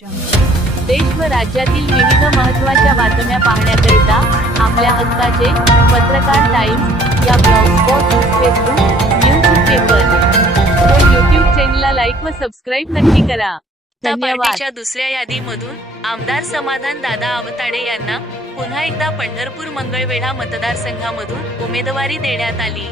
देश व राज्यातील विविध महत्त्वाच्या बातम्या पाहण्याकरिता आपल्या हक्काचे पत्रकार टाइम्स या ब्लॉगस्पॉट, फेसबुक, न्यूज पेपर व यूट्यूब चॅनलला लाईक व सबस्क्राईब नक्की करा. धन्यवाद. पार्टीच्या दुसऱ्या यादीमधून आमदार समाधान दादा आवताडे यांना पुन्हा एकदा पंढरपूर मंगळवेढा मतदारसंघामधून उमेदवारी देण्यात आली.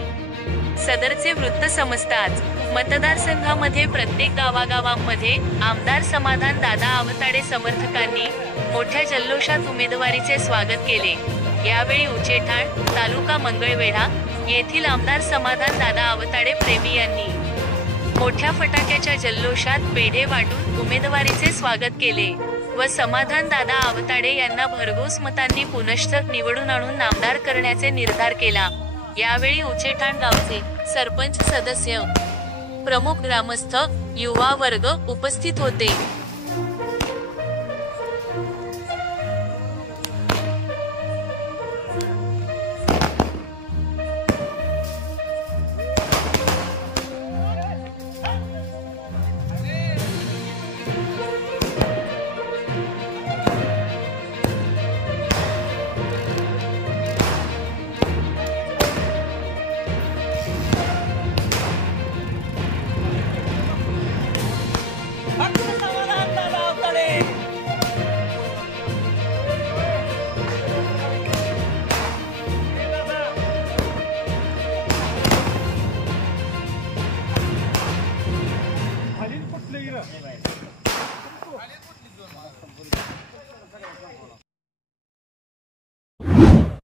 सदरचे वृत्त समजताच मतदारसंघामध्ये प्रत्येक गावागावांमध्ये आमदार समाधान दादा आवताडे समर्थकांनी मोठ्या जल्लोषात उमेदवारीचे स्वागत केले. यावेळी उचेठाण, तालुका मंगळवेढा येथील आमदार समाधान दादा आवताडे प्रेमी यांनी मोठ्या फटाक्याच्या जल्लोषात पेढे वाटून उमेदवारीचे स्वागत केले व समाधान दादा आवताडे यांना भरघोस मतांनी पुनश्च निवडून आणून नामदार करण्याचे निर्धार केला. यावेळी उचेठाण गावचे सरपंच, सदस्य, प्रमुख, ग्रामस्थ, युवा वर्ग उपस्थित होते.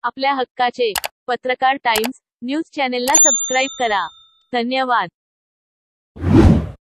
आपल्या हक्काचे पत्रकार टाइम्स न्यूज चॅनेलला सबस्क्राईब करा. धन्यवाद.